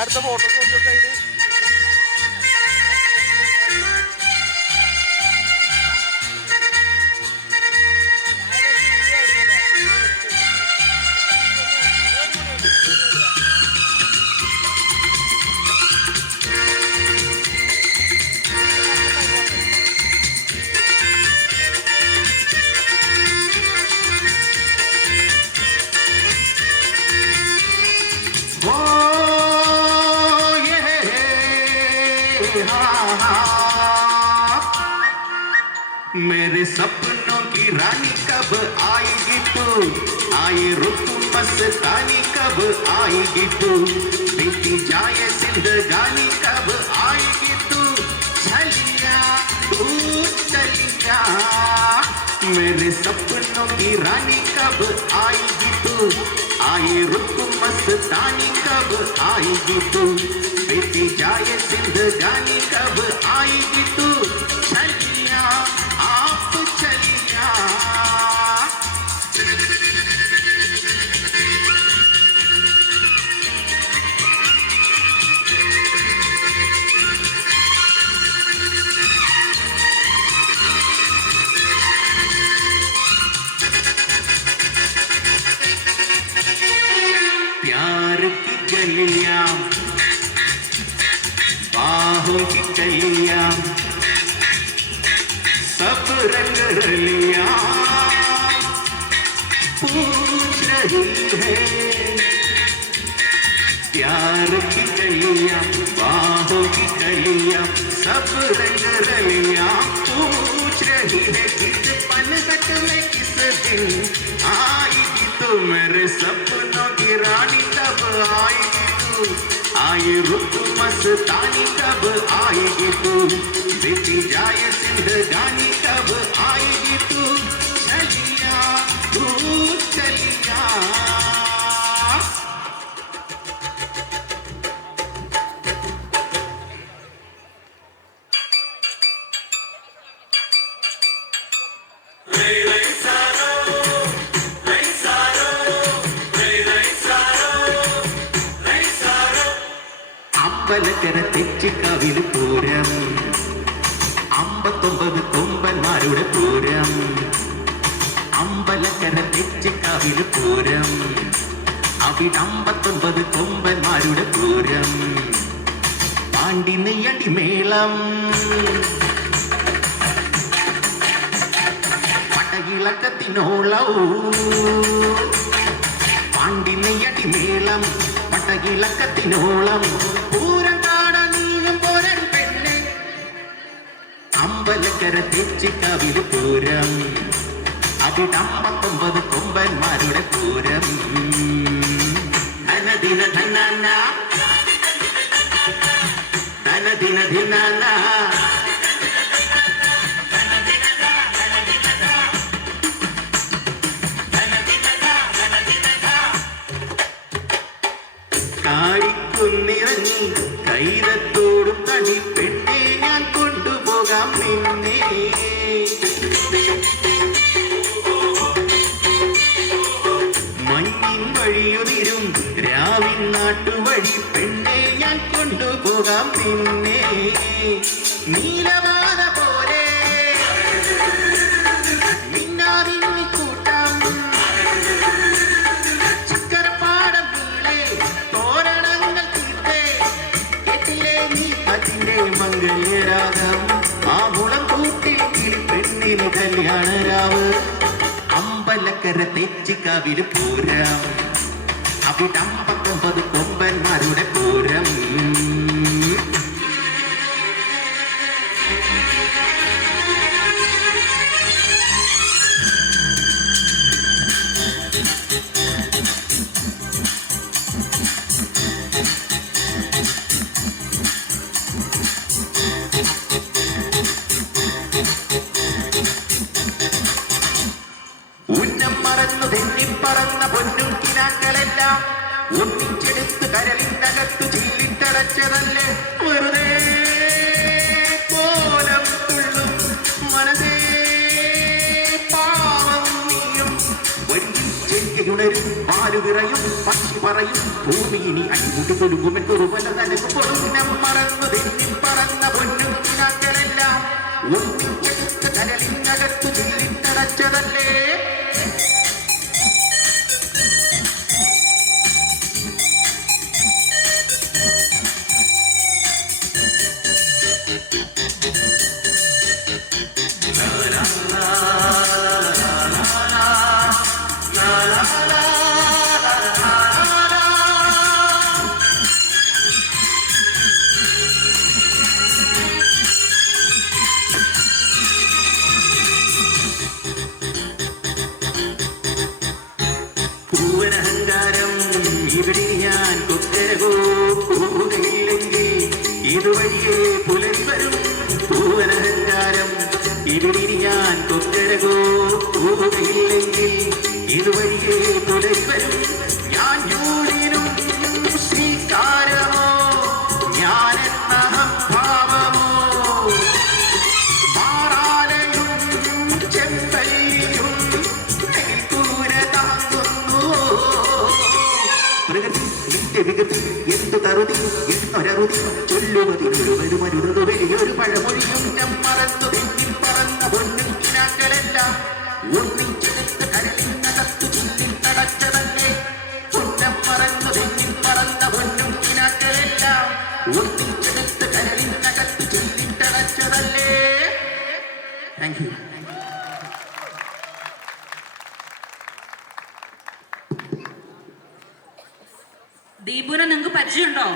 അടുത്ത ഫോട്ടോ നോക്കിയൊക്കെ मेरे सपनों की रानी कब आएगी तू, आए रुक मस्तानी कब आएगी तू, बीती जाए जिंदगानी कब आएगी तू, चलिया तू चलिया। मेरे सपनों की रानी कब आएगी तू, आए रुक मस्तानी कब आएगी तू, बीती जाए जिंदगानी कब आएगी तू, चलिया आप चलिया। प्यार की गलियां बाहों की कलियां सब रंग रलियां पूछ रही है, प्यार की कलियां बाहों की कलियां सब रंग रलियां पूछ रही है, किस पलक में किस दिन आएगी तू, मेरे सपनों की रानी कब आएगी तू, आए रुक मस्तानी कब आएगी तू, बीती जाए जिंदगानी कब आएगी तू, चलिया तू चलिया। അമ്പലക്കര തെച്ചിക്കാവിൽ പൂരം, 59 കൊമ്പന്മാരുടെ പൂരം, അമ്പലക്കര തെച്ചിക്കാവിൽ പൂരം, അവിടെ 59 കൊമ്പന്മാരുടെ പൂരം, പാണ്ടി നെയ്യടി മേളം പടകിളക്കത്തിനോളവും, പാണ്ടി നെയ്യടി മേളം പടകിളക്കത്തിനോളം, പൂരം കാണാൻ നീയും പോരൻ പെണ്ണെ, അമ്പലക്കര തെച്ചിക്കാവിൽ പൂരം, അവിടെ 59 കൊമ്പന്മാരുടെ പൂരം, ധനദിന ധനാന ധനദിന ധിനാന കാടിക്കുന്നിറങ്ങി കൈതത്തോടും തടി പെണ്ണെ ഞാൻ കൊണ്ടുപോകാം നിന്നെ, മഞ്ഞിൻ വഴിയുതിരും രാവിൻ നാട്ടുവഴി പെണ്ണെ ഞാൻ കൊണ്ടുപോകാം നിന്നെ, നീലവാന പോലെ മിന്നാമിന്നി കൂട്ടം ചിക്കരപ്പാടം നീളെ തോരണങ്ങൾ തീർത്തേ, കെട്ടിലെ നീ അതിന്റെ മംഗല്യരാഗം, ആ മുളം കൂട്ടിൽ പെണ്ണിന് കല്യാണരാവ്, അമ്പലക്കര തെച്ചിക്കാവിൽ പൂരം, അവിടെ 59 കൊമ്പന്മാരുടെ പൂരം. ഉന്നം മറന്നു തെന്നിപ്പറന്ന പൊന്നും കിനാക്കളെല്ലാം ഒന്നിച്ചെടുത്ത് കരളിനകത്തു ചീലിട്ടടച്ചതല്ലേ, വെറുതെ കോലം തുള്ളും മനസ്സേ പാവം നീയും, ചെങ്കിയുണരും പാലുവിറയും പക്ഷി പറയും ഭൂമിയിനി അടിമുടി തൊടുകുമൻ കുറുവല തലക്ക് പൊടുന്നം മറന്നു തെന്നിൽ പറന്ന പൊന്നും കിനാക്കളെല്ലാം ഒന്നിച്ചെടുത്ത കരളിനകത്തു ചില്ലിട്ടടച്ചതല്ലേ. പൂവനഹങ്കാരം ഇവിടെ ഞാൻ കൊക്കരകോ പോവുകയില്ലെങ്കിൽ ഇതുവഴിയേ പുലരി വരും. പൂവനഹങ്കാരം ഇവിടെ ഞാൻ കൊക്കരകോ പോവുകയില്ലെങ്കിൽ ഇതുവഴിയേ പുലരി വരും. ഞാൻ യൂരിനും സ്വീകാരമോ ഞാനെന്ന ഭാവമോ മാറാലയും ചെമ്പല്ലിയും നെൽക്കൂര താങ്ങുന്നു. പ്രകൃതി നിന്റെ വികൃതി എന്തു തറുതി എന്നൊരറുതി ചൊല്ലുവതിനൊരു വരുമരുതു വലിയൊരു പഴമൊഴിയും ഞാൻ മറന്നു തെന്നിൽ പറന്ന പൊന്നും കിനാക്കളെല്ലാം ഒന്നിച്ചെടുത്ത് കരളിനകത്തു ചില്ലിൽ തടച്ചതല്ലേ. പൊന്നം മറന്നു തെന്നിൽ പറന്ന പൊന്നും കിനാക്കളെല്ലാം ഒന്നിച്ചെടുത്ത് കരളിനകത്തു ചില്ലിൽ തടച്ചതല്ലേ. Thank you. ദീപുനെ നിങ്ങൾക്ക് പരിചയമുണ്ടോ?